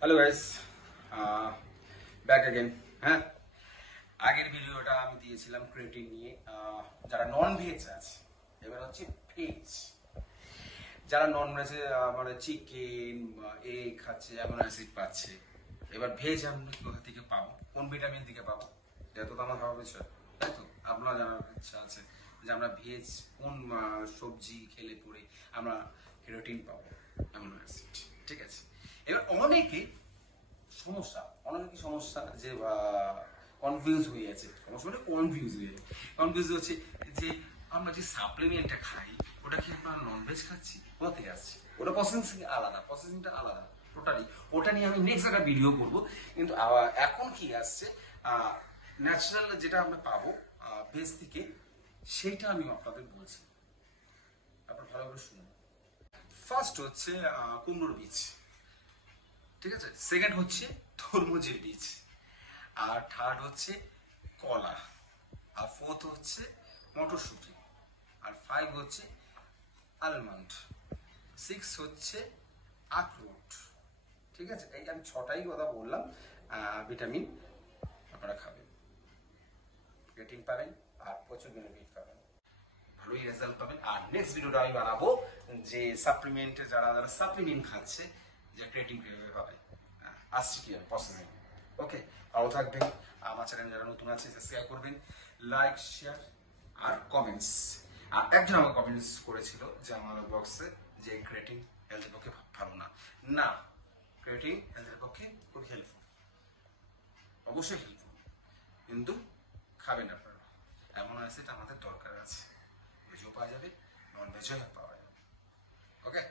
Hello guys, back again. হ্যাঁ, আগের ভিডিওটা আমি দিয়েছিলাম ক্রিয়েটিন নিয়ে। যারা নন ভেজ আছে, এবার হচ্ছে ভেজ। যারা নন ভেজে মানে চিকেন এগ খাচ্ছে, অ্যামিনো অ্যাসিড পাচ্ছে, এবার ভেজ আমরা কোথা থেকে পাবো, কোন ভিটামিন থেকে পাবো, এটা তো আমার ভাবার বিষয়, তাই তো? আপনার জানার ইচ্ছা আছে যে আমরা ভেজ কোন সবজি খেলে পরে আমরা ক্রিয়েটিন পাবো, অ্যামিনো অ্যাসিড। ঠিক আছে, এবার অনেকে সমস্যা যে কনফিউজ হয়ে আছে। সমস্যা মানে কনফিউজ হচ্ছে যে আমরা যে সাপ্লিমেন্টটা খাই, ওটা কি আমরা ননভেজ খাচ্ছি, কোথা থেকে আসছে? ওটা প্রসেসিংটা আলাদা টোটালি। ওটা নিয়ে আমি নেক্সট একটা ভিডিও করবো। কিন্তু এখন কি আসছে, ন্যাচারাল যেটা আমরা পাবো ভেজ থেকে, সেইটা আমি আপনাদের বলছি, আপনার ভালো করে শুনুন। ফার্স্ট হচ্ছে কুমড়োর বীজ, ঠিক আছে। সেকেন্ড হচ্ছে তরমুজের বীজ, আর থার্ড হচ্ছে কলা, আর ফোর্থ হচ্ছে মটরশুঁটি, আর ফাইভ হচ্ছে আলমন্ড, সিক্স হচ্ছে আখরোট। ঠিক আছে, এই আমি ছটাই কথা বললাম। ভিটামিন আপনারা খাবেন, ক্রিয়েটিন পাবেন, আর প্রচুর বেনিফিট পাবেন, ভালোই রেজাল্ট পাবেন। আর নেক্সট ভিডিওটা আমি বানাবো যে সাপ্লিমেন্টে যারা সাপ্লিমেন্ট খাচ্ছে, যে ক্রিয়েটিন কিভাবে পাবে, আসছে কি পসিবল। ওকে, ভালো থাকবেন। আমার চ্যানেল যারা নতুন আছে শেয়ার করবেন, লাইক শেয়ার আর কমেন্টস। আর একজন আমার কমেন্টস করেছিল যে আমার বক্সে যে ক্রিয়েটিন হেলথের পক্ষে ভালো না। না, ক্রিয়েটিন হেলথের পক্ষে খুব হেল্পফুল, অবশ্যই হেল্পফুল, কিন্তু খাবেন আপনারা। এমন অ্যাসিড আমাদের দরকার আছে, ভেজও পাওয়া যাবে, নন ভেজও পাওয়া যাবে। ওকে।